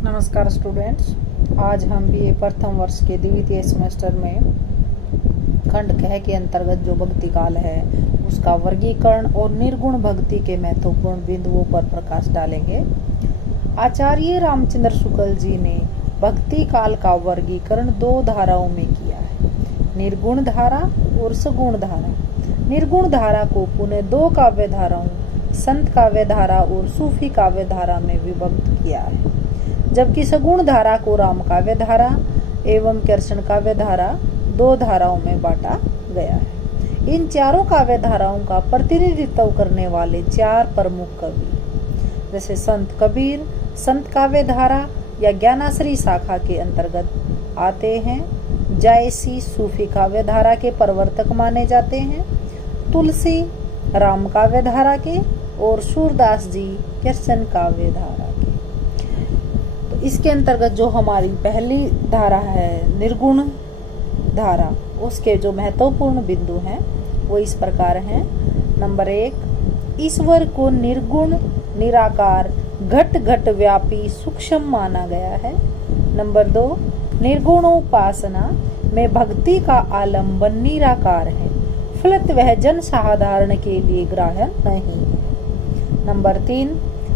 नमस्कार स्टूडेंट्स, आज हम बीए प्रथम वर्ष के द्वितीय सेमेस्टर में खंड कह के अंतर्गत जो भक्ति काल है उसका वर्गीकरण और निर्गुण भक्ति के महत्वपूर्ण बिंदुओं पर प्रकाश डालेंगे। आचार्य रामचंद्र शुक्ल जी ने भक्ति काल का वर्गीकरण दो धाराओं में किया है, निर्गुण धारा और सगुण धारा। निर्गुण धारा को पुनः दो काव्य धाराओं, संत काव्य धारा और सूफी काव्य धारा में विभक्त किया है, जबकि सगुण धारा को राम काव्य धारा एवं कृष्ण काव्य धारा दो धाराओं में बांटा गया है। इन चारों काव्य धाराओं का प्रतिनिधित्व करने वाले चार प्रमुख कवि जैसे संत कबीर संत काव्य धारा या ज्ञानाश्री शाखा के अंतर्गत आते हैं। जायसी सूफी काव्य धारा के प्रवर्तक माने जाते हैं, तुलसी राम काव्य धारा के और सूरदास जी कृष्ण काव्य धारा के। तो इसके अंतर्गत जो हमारी पहली धारा है निर्गुण धारा, उसके जो महत्वपूर्ण बिंदु हैं वो इस प्रकार हैं। नंबर 1, ईश्वर को निर्गुण निराकार घट घट व्यापी सूक्ष्म माना गया है। नंबर 2, निर्गुणोपासना में भक्ति का आलम्बन निराकार है, फलत वह जन साधारण के लिए ग्राह्य नहीं है। नंबर 3,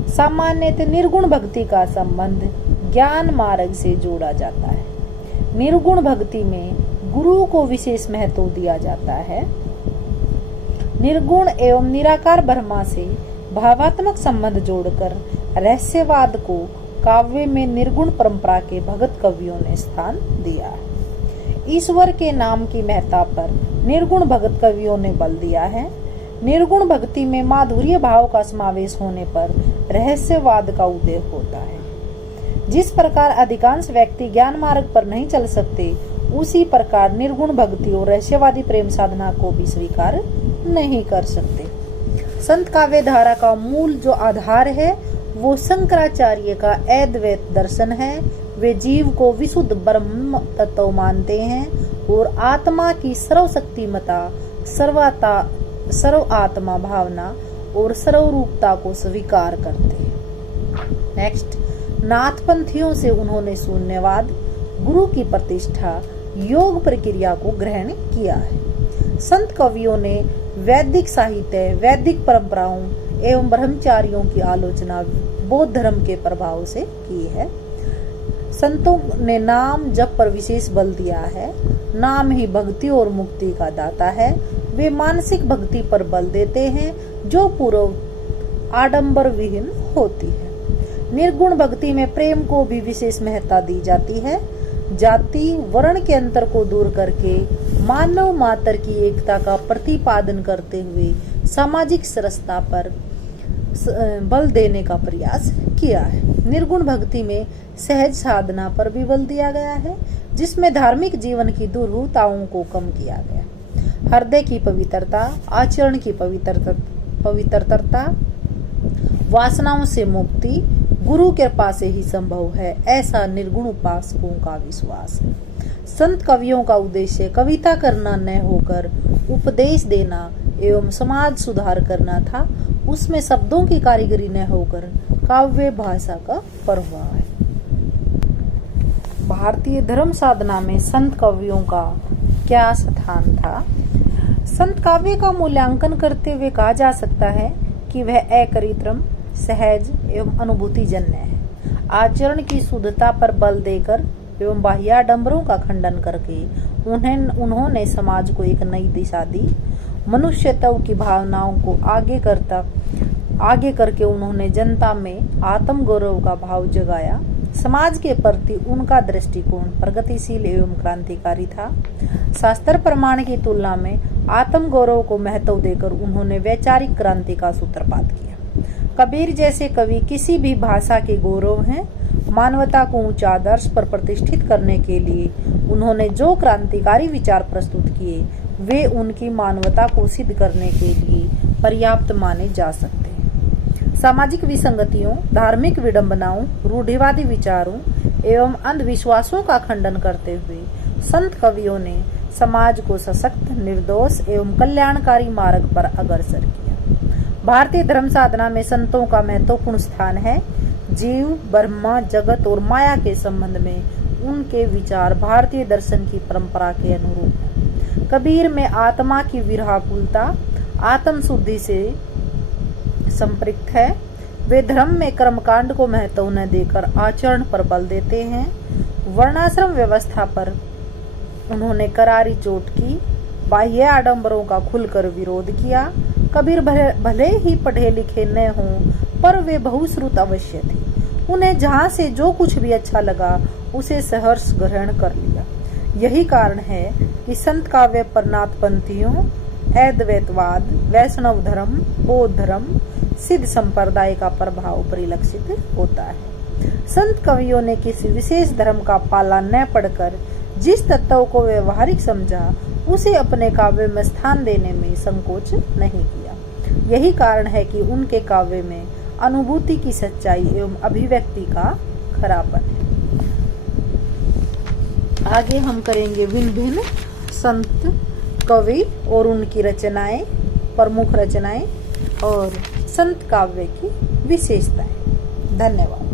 सामान्यतः निर्गुण भक्ति का संबंध ज्ञान मार्ग से जोड़ा जाता है। निर्गुण भक्ति में गुरु को विशेष महत्व दिया जाता है। निर्गुण एवं निराकार ब्रह्मा से भावात्मक संबंध जोड़कर रहस्यवाद को काव्य में निर्गुण परंपरा के भगत कवियों ने स्थान दिया है। ईश्वर के नाम की महत्ता पर निर्गुण भगत कवियों ने बल दिया है। निर्गुण भक्ति में माधुर्य भाव का समावेश होने पर रहस्यवाद का उदय होता है। जिस प्रकार अधिकांश व्यक्ति ज्ञान मार्ग पर नहीं चल सकते, उसी प्रकार निर्गुण भक्ति और रहस्यवादी प्रेम साधना को भी स्वीकार नहीं कर सकते। संत काव्य धारा का मूल जो आधार है वो शंकराचार्य का अद्वैत दर्शन है। वे जीव को विशुद्ध ब्रह्म तत्व मानते हैं और आत्मा की सर्वशक्तिमता, सर्व आत्मा भावना और सर्वरूपता को स्वीकार करते हैं। नेक्स्ट, नाथपंथियों से उन्होंने शून्यवाद, गुरु की प्रतिष्ठा, योग प्रक्रिया को ग्रहण किया है। संत कवियों ने वैदिक साहित्य, वैदिक परंपराओं एवं ब्रह्मचारियों की आलोचना बौद्ध धर्म के प्रभाव से की है। संतों ने नाम जप पर विशेष बल दिया है। नाम ही भक्ति और मुक्ति का दाता है। वे मानसिक भक्ति पर बल देते हैं जो पूर्व आडंबर विहीन होती है। निर्गुण भक्ति में प्रेम को भी विशेष महत्ता दी जाती है। जाति वर्ण के अंतर को दूर करके मानव मात्र की एकता का प्रतिपादन करते हुए सामाजिक सरसता पर बल देने का प्रयास किया है। निर्गुण भक्ति में सहज साधना पर भी बल दिया गया है, जिसमें धार्मिक जीवन की दुर्हुताओं को कम किया गया। हृदय की पवित्रता, आचरण की पवित्रता, वासनाओं से मुक्ति गुरु कृपा से ही संभव है, ऐसा निर्गुण उपासकों का विश्वास है। संत कवियों का उद्देश्य कविता करना न होकर उपदेश देना एवं समाज सुधार करना था। उसमें शब्दों की कारीगरी न होकर काव्य भाषा का प्रभाव है। भारतीय धर्म साधना में संत कवियों का क्या स्थान था? संत काव्य का मूल्यांकन करते हुए कहा जा सकता है कि वह अकृत्रिम, सहज एवं अनुभूतिजन्य है। आचरण की शुद्धता पर बल देकर एवं बाह्याडंबरों का खंडन करके उन्होंने समाज को एक नई दिशा दी। मनुष्यत्व की भावनाओं को आगे करके उन्होंने जनता में आत्म गौरव का भाव जगाया। समाज के प्रति उनका दृष्टिकोण प्रगतिशील एवं क्रांतिकारी था। शास्त्र प्रमाण की तुलना में आत्म गौरव को महत्व देकर उन्होंने वैचारिक क्रांति का सूत्रपात किया। कबीर जैसे कवि किसी भी भाषा के गौरव हैं। मानवता को ऊंचा आदर्श पर प्रतिष्ठित करने के लिए उन्होंने जो क्रांतिकारी विचार प्रस्तुत किए, वे उनकी मानवता को सिद्ध करने के लिए पर्याप्त माने जा सकते हैं। सामाजिक विसंगतियों, धार्मिक विडंबनाओं, रूढ़िवादी विचारों एवं अंधविश्वासों का खंडन करते हुए संत कवियों ने समाज को सशक्त, निर्दोष एवं कल्याणकारी मार्ग पर अग्रसर किया। भारतीय धर्म साधना में संतों का महत्वपूर्ण स्थान है। जीव, ब्रह्मा, जगत और माया के संबंध में उनके विचार भारतीय दर्शन की परंपरा के अनुरूप है। कबीर में आत्मा की विरहाकुलता आत्म शुद्धि से संपृक्त है। वे धर्म में कर्मकांड को महत्व न देकर आचरण पर बल देते हैं। वर्णाश्रम व्यवस्था पर उन्होंने करारी चोट की, बाह्य आडंबरों का खुलकर विरोध किया। कबीर भले ही पढ़े लिखे न हों, पर वे बहुश्रुत अवश्य थे। उन्हें जहाँ से जो कुछ भी अच्छा लगा उसे सहर्ष ग्रहण कर लिया। यही कारण है कि संत काव्य पर नाथपंथियों, अद्वैतवाद, वैष्णव धर्म, बौद्ध धर्म, सिद्ध संप्रदाय का प्रभाव परिलक्षित होता है। संत कवियों ने किसी विशेष धर्म का पाला न पढ़कर जिस तत्व को व्यवहारिक समझा उसे अपने काव्य में स्थान देने में संकोच नहीं किया। यही कारण है कि उनके काव्य में अनुभूति की सच्चाई एवं अभिव्यक्ति का खरापन है। आगे हम करेंगे भिन्न भिन्न संत कवि और उनकी रचनाएं, प्रमुख रचनाएं और संत काव्य की विशेषताएं। धन्यवाद।